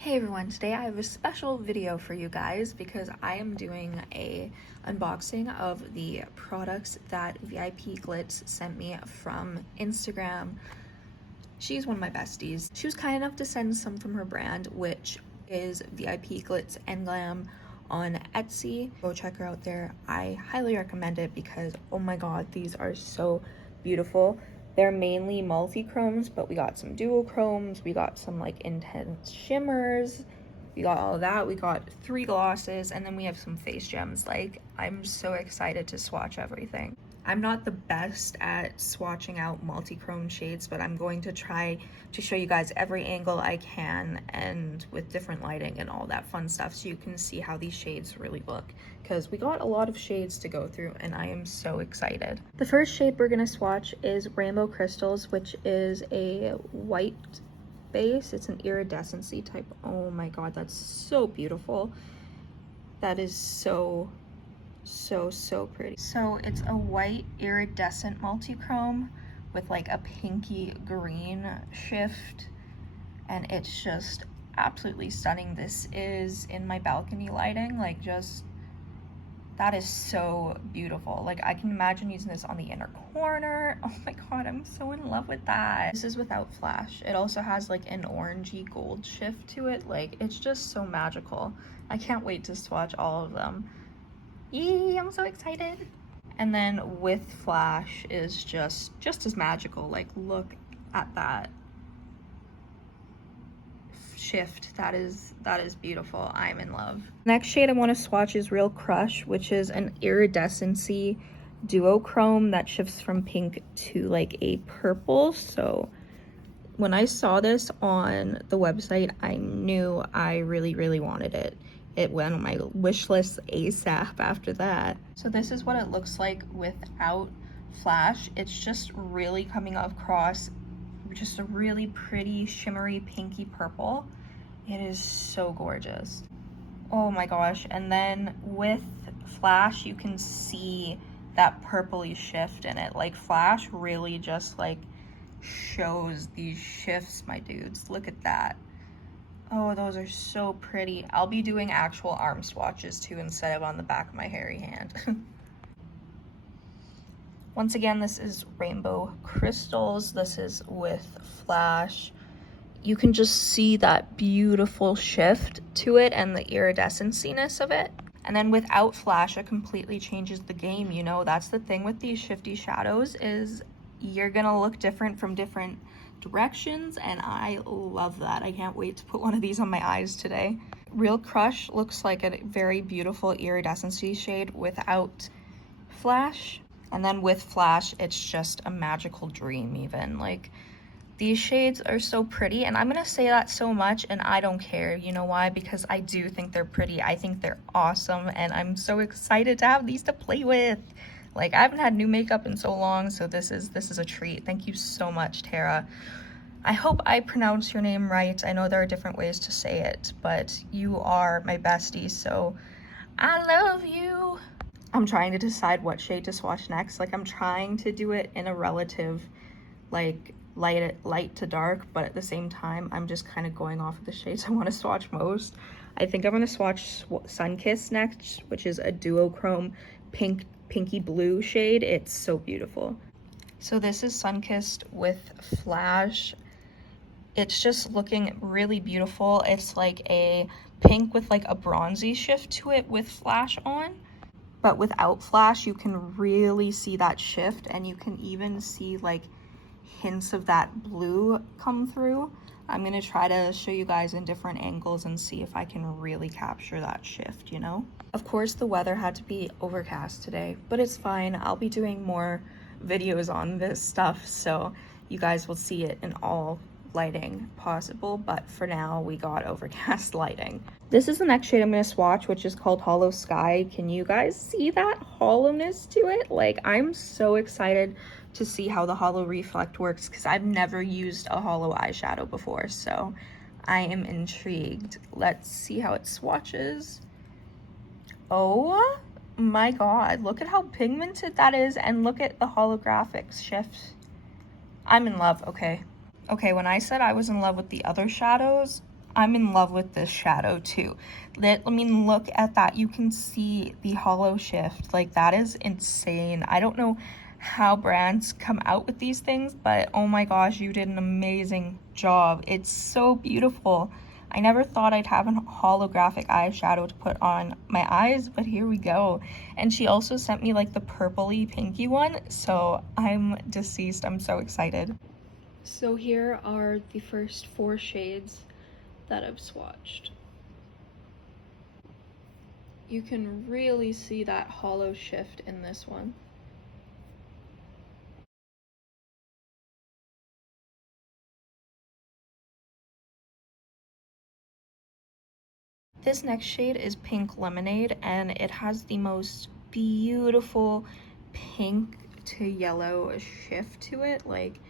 Hey everyone, today I have a special video for you guys because I am doing a unboxing of the products that VIPGLITZ sent me from Instagram. She's one of my besties. She was kind enough to send some from her brand, which is VIPGLITZ and Glam on Etsy. Go check her out there. I highly recommend it because, oh my god, these are so beautiful. They're mainly multi-chromes, but we got some duochromes, we got some like intense shimmers, we got all of that, we got 3 glosses, and then we have some face gems. Like, I'm so excited to swatch everything. I'm not the best at swatching out multi-chrome shades, but I'm going to try to show you guys every angle I can and with different lighting and all that fun stuff so you can see how these shades really look, because we got a lot of shades to go through and I am so excited. The first shade we're going to swatch is Rainbow Crystals, which is a white base. It's an iridescency type. Oh my god, that's so beautiful. That is so pretty. So it's a white iridescent multi-chrome with like a pinky green shift, and it's just absolutely stunning. This is in my balcony lighting, like, just that is so beautiful. Like, I can imagine using this on the inner corner. Oh my god, I'm so in love with that. This is without flash. It also has like an orangey gold shift to it. Like, it's just so magical. I can't wait to swatch all of them. Yee, I'm so excited. And then with flash is just as magical. Like, look at that shift. That is beautiful. I'm in love. Next shade I want to swatch is Real Crush, which is an iridescency duochrome that shifts from pink to like a purple. So when I saw this on the website, I knew I really wanted it. It went on my wish list ASAP after that. So this is what it looks like without flash. It's just really coming across just a really pretty shimmery pinky purple. It is so gorgeous. Oh my gosh. And then with flash, you can see that purpley shift in it. Like, flash really just like shows these shifts, my dudes. Look at that. Oh, those are so pretty. I'll be doing actual arm swatches too instead of on the back of my hairy hand. Once again, this is Rainbow Crystals. This is with flash. You can just see that beautiful shift to it and the iridescenciness of it. And then without flash, it completely changes the game. You know, that's the thing with these shifty shadows, is you're gonna look different from different directions, and I love that. I can't wait to put one of these on my eyes today. Real Crush looks like a very beautiful iridescency shade without flash, and then with flash, it's just a magical dream. Even like, these shades are so pretty, and I'm gonna say that so much and I don't care. You know why? Because I do think they're pretty. I think they're awesome, and I'm so excited to have these to play with. Like, I haven't had new makeup in so long, so this is a treat. Thank you so much, Tara. I hope I pronounced your name right. I know there are different ways to say it, but you are my bestie, so I love you. I'm trying to decide what shade to swatch next. Like, I'm trying to do it in a relative, like, light to dark, but at the same time, I'm just kind of going off of the shades I want to swatch most. I think I'm going to swatch Sunkissed next, which is a duochrome pinky blue shade. It's so beautiful. So this is Sunkissed with flash. It's just looking really beautiful. It's like a pink with like a bronzy shift to it with flash on, but without flash you can really see that shift, and you can even see like hints of that blue come through. I'm gonna try to show you guys in different angles and see if I can really capture that shift, you know? Of course, the weather had to be overcast today, but it's fine. I'll be doing more videos on this stuff, so you guys will see it in all lighting possible, but for now, we got overcast lighting. This is the next shade I'm gonna swatch, which is called Hollow Sky. Can you guys see that hollowness to it? Like, I'm so excited to see how the holo reflect works, because I've never used a holo eyeshadow before, so I am intrigued. Let's see how it swatches. Oh my god, look at how pigmented that is, and look at the holographic shifts. I'm in love. Okay, when I said I was in love with the other shadows, I'm in love with this shadow too. I mean, look at that. You can see the hollow shift. Like, that is insane. I don't know how brands come out with these things, but oh my gosh, you did an amazing job. It's so beautiful. I never thought I'd have a holographic eyeshadow to put on my eyes, but here we go. And she also sent me like the purpley pinky one, so I'm deceased. I'm so excited. So here are the first 4 shades that I've swatched. You can really see that hollow shift in this one. This next shade is Pink Lemonade, and it has the most beautiful pink to yellow shift to it. Like,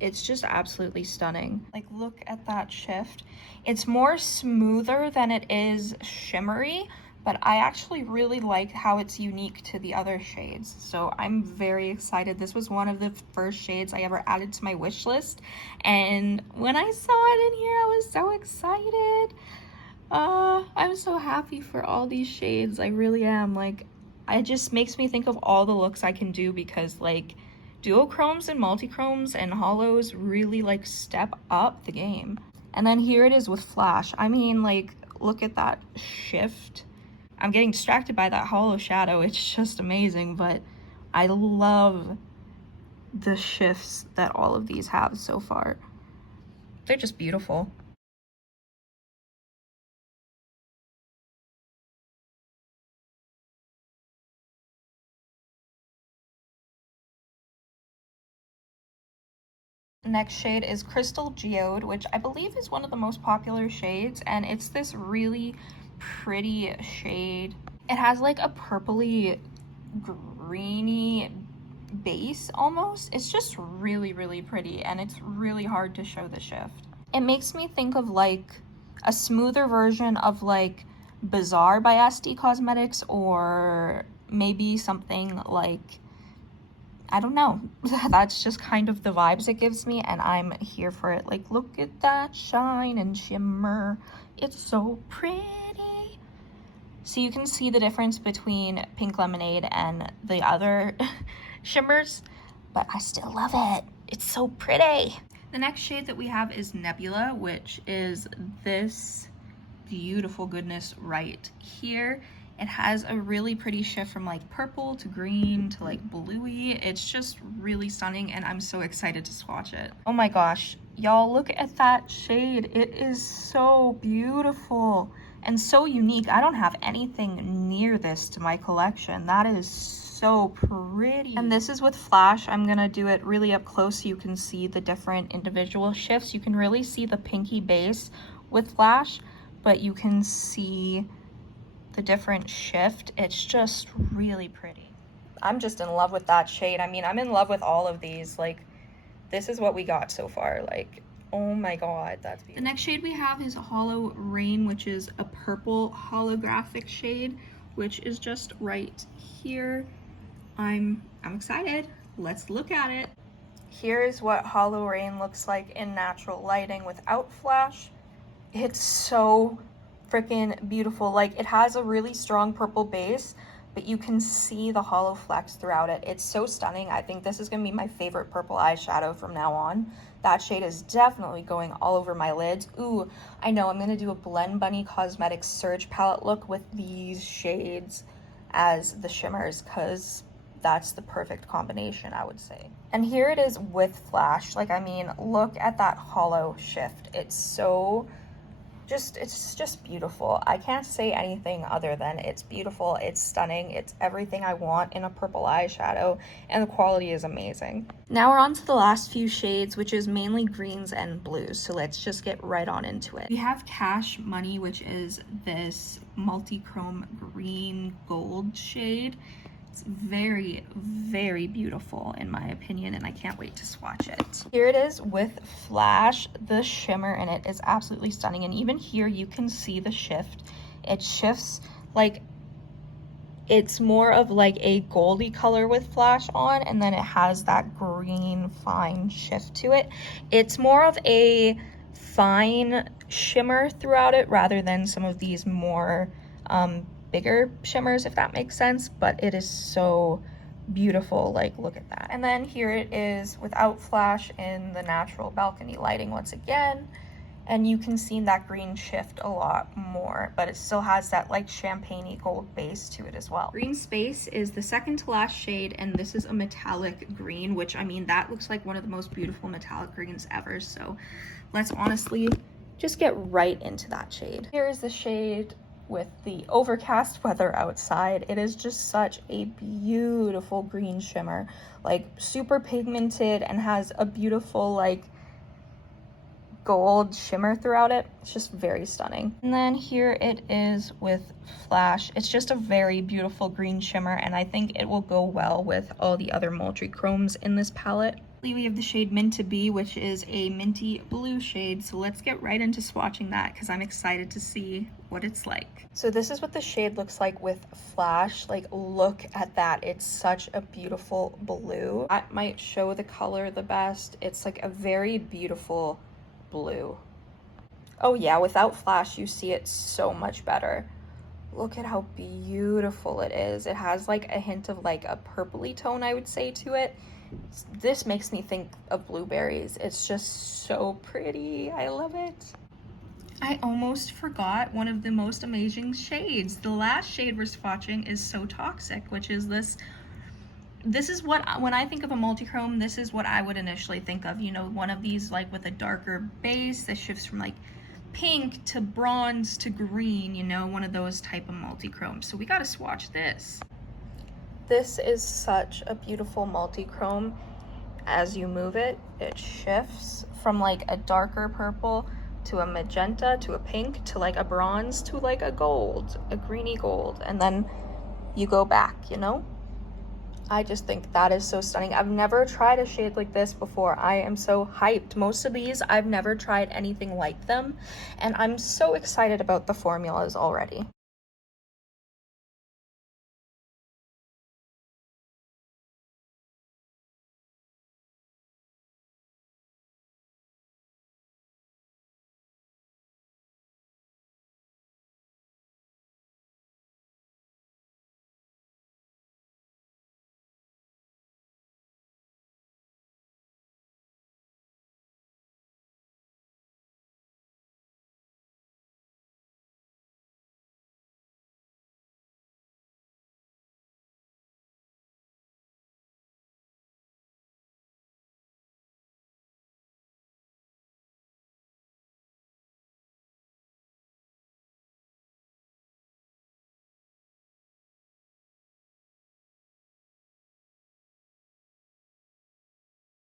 it's just absolutely stunning. Like, look at that shift. It's more smoother than it is shimmery, but I actually really like how it's unique to the other shades. So I'm very excited. This was one of the first shades I ever added to my wish list. And when I saw it in here, I was so excited. I'm so happy for all these shades. I really am. Like, it just makes me think of all the looks I can do, because like duochromes and multichromes and holos really like step up the game. And then here it is with flash. I mean, like, look at that shift. I'm getting distracted by that holo shadow. It's just amazing, but I love the shifts that all of these have so far. They're just beautiful. Next shade is Crystal Geode, which I believe is one of the most popular shades, and it's this really pretty shade. It has like a purpley greeny base almost. It's just really, really pretty, and it's really hard to show the shift. It makes me think of like a smoother version of like Bazaar by SD Cosmetics, or maybe something like, I don't know. That's just kind of the vibes it gives me, and I'm here for it. Like, look at that shine and shimmer. It's so pretty. So you can see the difference between Pink Lemonade and the other shimmers, but I still love it. It's so pretty. The next shade that we have is Nebula, which is this beautiful goodness right here. It has a really pretty shift from like purple to green to like bluey. It's just really stunning, and I'm so excited to swatch it. Oh my gosh, y'all, look at that shade. It is so beautiful and so unique. I don't have anything near this to my collection. That is so pretty. And this is with flash. I'm gonna do it really up close so you can see the different individual shifts. You can really see the pinky base with flash, but you can see the different shift. It's just really pretty. I'm just in love with that shade. I mean, I'm in love with all of these. Like, this is what we got so far. Like, oh my god, that's beautiful. The next shade we have is Holo Rain, which is a purple holographic shade, which is just right here. I'm excited. Let's look at it. Here's what Holo Rain looks like in natural lighting without flash. It's so freaking beautiful. Like, it has a really strong purple base, but you can see the hollow flecks throughout it. It's so stunning. I think this is gonna be my favorite purple eyeshadow from now on. That shade is definitely going all over my lids. Ooh, I know, I'm gonna do a Blend Bunny Cosmetics Surge palette look with these shades as the shimmers, because that's the perfect combination, I would say. And here it is with flash. Like, I mean, look at that hollow shift. It's just beautiful. I can't say anything other than it's beautiful, it's stunning, it's everything I want in a purple eyeshadow, and the quality is amazing. Now we're on to the last few shades, which is mainly greens and blues, so let's just get right on into it. We have Cash Money, which is this multi-chrome green gold shade. It's very, very beautiful in my opinion, and I can't wait to swatch it. Here it is with flash. The shimmer in it is absolutely stunning, and even here you can see the shift. It shifts, like, it's more of like a goldy color with flash on, and then it has that green fine shift to it. It's more of a fine shimmer throughout it rather than some of these more bigger shimmers, if that makes sense, but it is so beautiful. Like, look at that. And then here it is without flash in the natural balcony lighting once again, and you can see that green shift a lot more, but it still has that like champagne-y gold base to it as well. Green Space is the second to last shade, and this is a metallic green, which, I mean, that looks like one of the most beautiful metallic greens ever, so let's honestly just get right into that shade. Here is the shade with the overcast weather outside. It is just such a beautiful green shimmer, like super pigmented and has a beautiful like gold shimmer throughout it. It's just very stunning. And then here it is with flash. It's just a very beautiful green shimmer, and I think it will go well with all the other multi-chromes in this palette. We have the shade Mint to Be, which is a minty blue shade, so let's get right into swatching that because I'm excited to see what it's like. So this is what the shade looks like with flash. Like, look at that. It's such a beautiful blue. That might show the color the best. It's like a very beautiful blue. Oh yeah, without flash you see it so much better. Look at how beautiful it is. It has like a hint of like a purpley tone, I would say, to it. This makes me think of blueberries. It's just so pretty. I love it. I almost forgot one of the most amazing shades. The last shade we're swatching is So Toxic, which is this is what, when I think of a multichrome, this is what I would initially think of, you know, one of these like with a darker base that shifts from like pink to bronze to green, you know, one of those type of multichromes. So we got to swatch this. This is such a beautiful multichrome. As you move it, it shifts from like a darker purple to a magenta to a pink to like a bronze to like a gold, a greeny gold, and then you go back, you know? I just think that is so stunning. I've never tried a shade like this before. I am so hyped. Most of these, I've never tried anything like them, and I'm so excited about the formulas already.